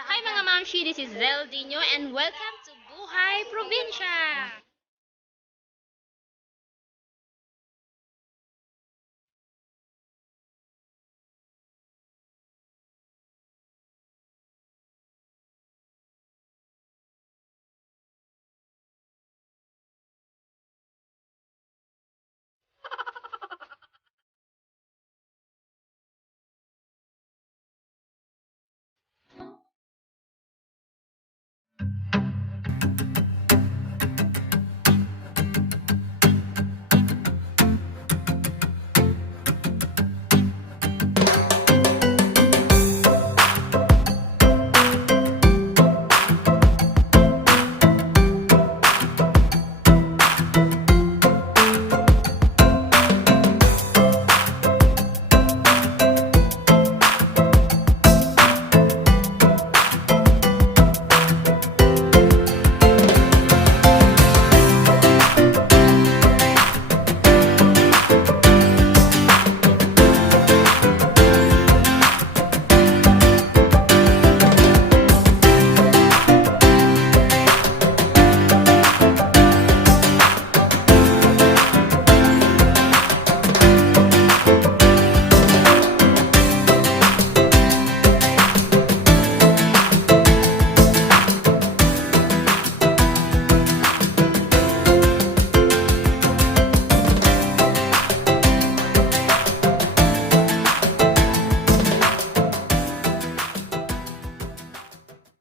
Hi mga mamshi, this is Zeldinho and welcome to Buhay Probinsya!